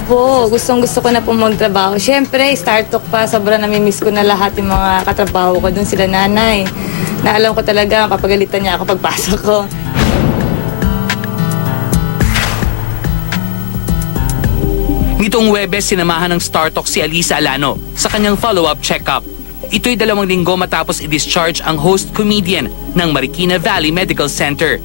Opo, gustong-gusto ko na po magtrabaho. Siyempre, startup pa, sobrang namimiss ko na lahat yung mga katrabaho ko. Doon sila nanay. Na alam ko talaga, papagalitan niya ako pagpasok ko. Nitong Huwebes, sinamahan ng StarTalk si Alisa Alano sa kanyang follow-up check-up. Ito'y 2 linggo matapos i-discharge ang host comedian ng Marikina Valley Medical Center.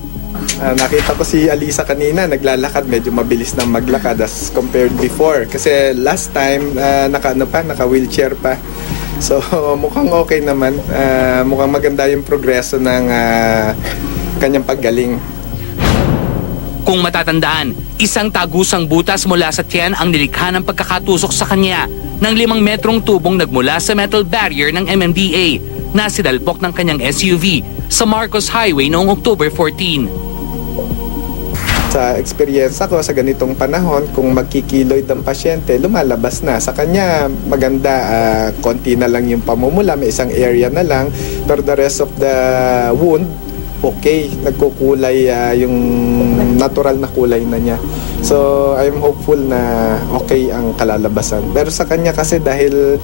Nakita ko si Alisa kanina, naglalakad, medyo mabilis nang maglakad as compared before. Kasi last time, naka-wheelchair pa. So mukhang okay naman, mukhang maganda yung progreso ng kanyang paggaling. Kung matatandaan, isang tagusang butas mula sa tiyan ang nilikha ng pagkakatusok sa kanya ng 5 metrong tubong nagmula sa metal barrier ng MMDA na sinalpok ng kanyang SUV sa Marcos Highway noong October 14. Sa experience ko sa ganitong panahon, kung magkikiloid ang pasyente, lumalabas na. Sa kanya, maganda, konti na lang yung pamumula, may isang area na lang, pero the rest of the wound, okay, nagkukulay yung natural na kulay na niya. So, I'm hopeful na okay ang kalalabasan. Pero sa kanya kasi dahil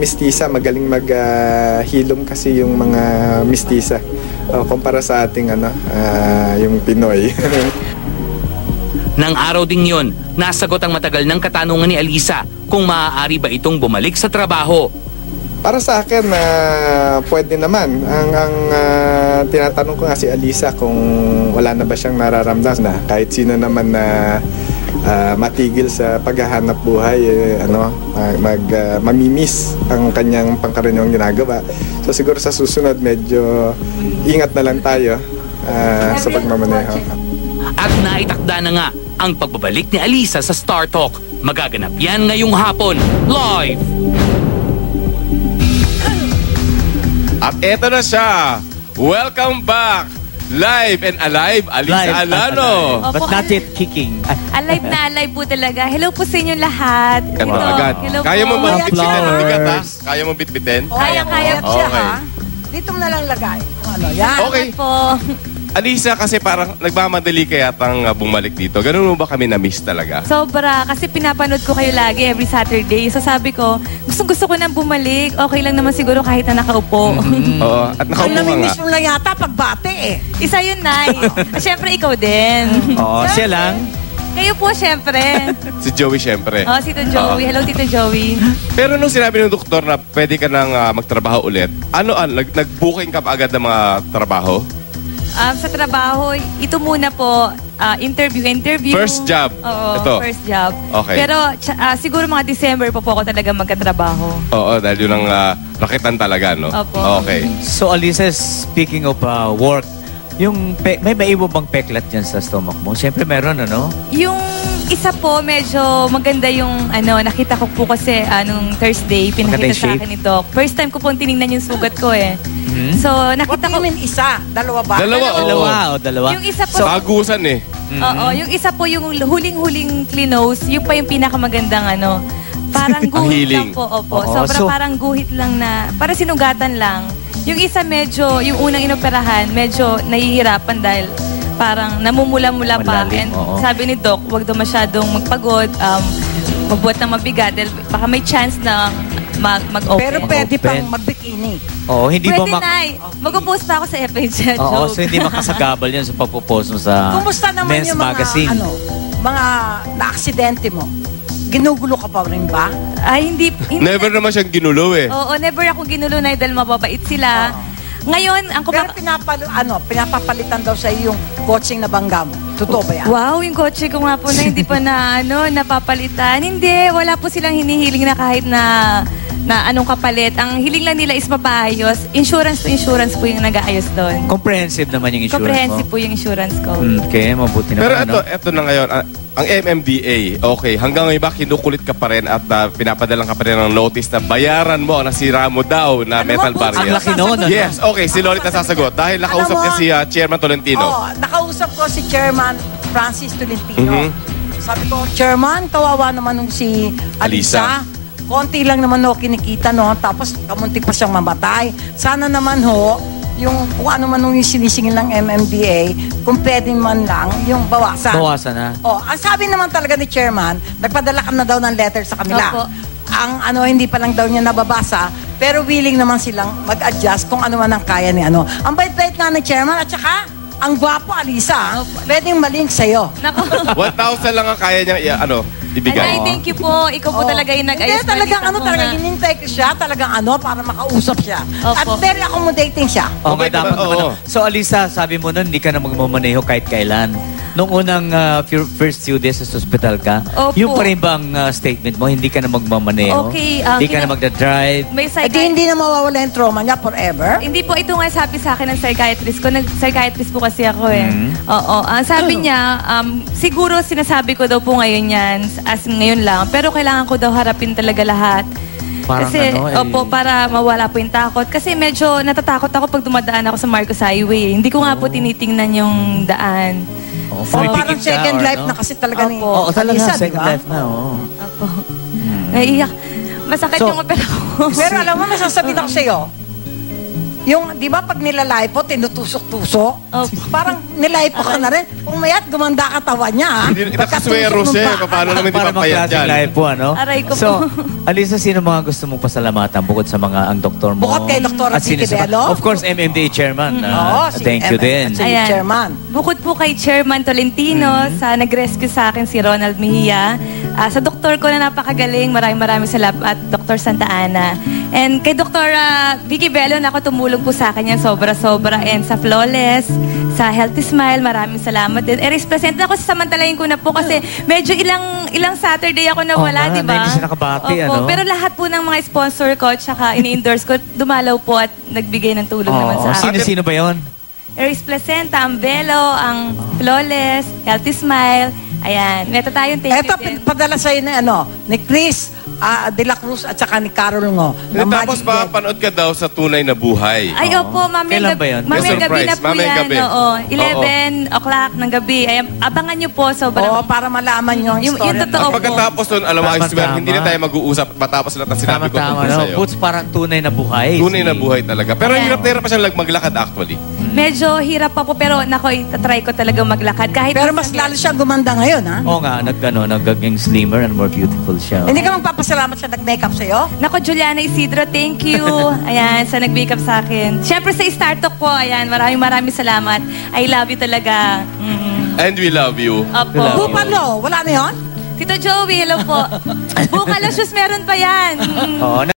mistisa, magaling maghilom kasi yung mga mistisa. Kumpara sa ating yung Pinoy. Nang araw ding yon, nasagot ang matagal ng katanungan ni Alisa kung maaari ba itong bumalik sa trabaho. Para sa akin, pwede naman. Ang tinatanong ko nga si Alisa kung wala na ba siyang nararamdaman na kahit sino naman na matigil sa paghahanap buhay, mamimiss ang kanyang pangkaraniwang ginagawa. So siguro sa susunod, medyo ingat na lang tayo sa pagmamaneho. At naitakda na nga ang pagbabalik ni Alisa sa StarTalk. Magaganap yan ngayong hapon, live! At eto na siya. Welcome back. Live and alive, Alisa Alano. But not yet kicking. Alive na alive po talaga. Hello po sa inyo lahat. Eto agad. Hello Kaya mo po. bitbitin ang bigat, ha? Kaya mo bitbitin? Kaya Okay. Dito mo na lang lagay. Yan. Okay. po. Alisa, kasi parang nagmamadali ka yatang bumalik dito. Ganun mo ba kami na-miss talaga? Sobra. Kasi pinapanood ko kayo lagi every Saturday. So sabi ko, gusto ko nang bumalik. Okay lang naman siguro kahit na nakaupo. Oo. At nakaupo Ang ka nga. namimiss mo na yata pagbate eh. Isa yun, Nay. Siyempre, ikaw din. Oo, siya lang. Kayo po, siyempre. Si Joey, syempre. Oh, si Tito Joey. Hello, Tito Joey. Pero nung sinabi ng doktor na pwede ka nang magtrabaho ulit, nag-booking ka pa agad ng mga trabaho? Sa trabaho, ito muna po, interview. First job? Oo, Ito? first job. Okay. Pero siguro mga December pa po ako talaga magkatrabaho. Oo, dahil yun ang rakitan talaga, no? Opo. Okay. So, Alisa, speaking of work, may maibo bang peklat dyan sa stomach mo? Siyempre meron, ano? Yung isa po, medyo maganda yung nakita ko po kasi nung Thursday, pinakita sa akin ito. First time ko po tinignan yung sugat ko eh. So, nakita ko... isa? Dalawa ba? Dalawa. Yung isa po... Tagusan eh. Oo, yung isa po, yung huling-huling clinose, yung pa yung pinakamagandang parang guhit lang po. Opo. Sobrang parang guhit lang na, parang sinugatan lang. Yung isa medyo, yung unang inoperahan, medyo nahihirapan dahil parang namumula-mula pa. Malalim, And oo. sabi ni Doc, huwag daw masyadong magpagod, magbuhat ng mabigat dahil baka may chance na mag-open. Pero pwede Open. pang magbikini. Oo, hindi Pwede, ba Nay. Mag-post pa ako sa FHA. Oo, so hindi makasagabal yan sa pagpo-post mo sa Kumusta naman Men's yung mga, Magazine. mga na-aksidente mo? Ginugulo ka pa rin ba? Ay, hindi. Never naman siyang ginulo eh. Oo, never ako ginulo na dahil mababait sila. Ngayon, ang Pero pinapapalitan daw sa yung coaching na bangga mo. Totoo ba yan? Wow, yung kotse ko nga po na hindi pa napapalitan. Hindi, wala po silang hinihiling na kahit na anong kapalit. Ang hiling lang nila is mapaayos. Insurance to insurance po yung nag-aayos doon. Comprehensive naman yung insurance Comprehensive mo. po yung insurance ko. Okay, mabuti naman. Pero ito na ngayon, ang MMDA, okay, hanggang ngayon ba kinukulit ka pa rin at pinapadalang ka pa rin ng notice na bayaran mo ang nasira mo daw na metal barrier? Ang laki noon, ano? Yes, okay, si Lolita sasagot. Dahil nakausap niya si Chairman Tolentino. Oo, nakausap ko si Chairman Francis Tolentino. Sabi ko, Chairman, kawawa naman nung si Alisa. Konti lang naman kinikita, no? Tapos kamuntik pa siyang mamatay. Sana naman yung kung ano man yung sinisingil ng MMDA, kung pwede man lang, yung bawasan. Bawasan na. Ang sabi naman talaga ni Chairman, nagpadala ka na daw ng letter sa kanila. Opo. Ang hindi pa lang daw niya nababasa, pero willing naman silang mag-adjust kung ano man ang kaya ni ano. Ang bait-bait nga ni Chairman at saka, ang gwapo, Alisa. Pwedeng malink sa'yo. Nako. 1,000 lang ang kaya niyang ibigay. Ay, thank you po. Ikaw po talaga yung nag-ayos. Hindi, talagang balita ko talagang nga. hinintay ko siya, talagang para makausap siya. Opo. At very accommodating siya. Oo, Okay, dapat oo. naman. So, Alisa, sabi mo nun, hindi ka na magmamaneho kahit kailan. Nung unang first few days sa hospital ka, Opo. yung pa rin bang statement mo, hindi ka na magmamaneho? Okay, Hindi ka na magdadrive? May Hindi na mawawala yung trauma niya forever. Hindi po, ito nga sabi sa akin ng psychiatrist ko. Nag-psychiatrist po kasi ako eh. Oo. Ang sabi niya, siguro sinasabi ko daw po ngayon yan, as ngayon lang, pero kailangan ko daw harapin talaga lahat. Parang Kasi, ano, opo, para mawala po yung takot. Kasi medyo natatakot ako pag dumadaan ako sa Marcos Highway. Hindi ko nga po tinitingnan yung daan. Parang second life na kasi talaga ni Oo, talaga, Alisa, second diba? life na, oo. Opo. Naiiyak. Masakit So- yung opera ko. Pero alam mo, masasabihin ako sa'yo, yung, di ba pag nilalaipo, tinutusok-tusok? Opo. Parang nilaipo ka na rin. Kung mayat, gumanda katawan niya, ha? Nakaswero siya. Paano naman di Para papayat mag-classic yan? life po, ano? Aray ko So, po. Alisa, sino mga gusto mong pasalamatan bukod sa mga ang doktor mo? Bukod kay Dr. At sino Vicky sa- Bello? Of course, MMDA chairman. Oo, si Thank you din. Si Ayan. Chairman. Bukod po kay Chairman Tolentino, sa nag-rescue sa akin si Ronald Mejia. Sa doktor ko na napakagaling, maraming salamat, Dr. Santa Ana. And kay Dr. Vicky Bello, na ako tumulong po sa akin yan, sobra-sobra. And sa Flawless, sa Healthy Smile, maraming salamat din. Present ako, samantalayin ko na po kasi medyo ilang Saturday ako nawala, nga, di ba? hindi siya nakabati, Opo, ano? pero lahat po ng mga sponsor ko at saka ini-endorse ko, dumalaw po at nagbigay ng tulong naman sa akin. Sino ba yon? Aries Placenta, ang Velo, ang Flawless, Healthy Smile. Ayan, meron tayong thank Eto, you din. padala sa'yo ni Chris De La Cruz at saka ni Carol Ngo. na Tapos Magic Bed. mapanood ka daw sa Tunay na Buhay. Ay, opo, mamayang Kailan ba yun? Mamayang May gabi na surprise, po mamayang yan. gabi. Oo, 11 o'clock ng gabi. Ay, abangan nyo po, sobrang... Oo, para malaman nyo ang Yung story. totoo. At pagkatapos nun, alam mo, I Tama, swear, tama. hindi na tayo mag-uusap matapos lahat ng sinabi ko Tama-tama, tungkol no? sa'yo. Boots parang tunay na buhay. Tunay na buhay talaga. Pero Ayan. hirap pa siyang maglakad actually. Medyo hirap pa po, pero nako, itatry ko talaga maglakad. Kahit Pero mas lalo siya gumanda ngayon, ha? Oo nga, naging slimmer and more beautiful siya. Hindi ka magpapasalamat siya nag-makeup sa'yo? Nako, Juliana Isidro, thank you. Ayan, sa nag-makeup sa akin. Siyempre sa Startalk po, ayan, maraming salamat. I love you talaga. And we love you. Opo. Bupalo, wala na yun? Tito Joey, hello po. Bukalo shoes, meron pa yan. Oo,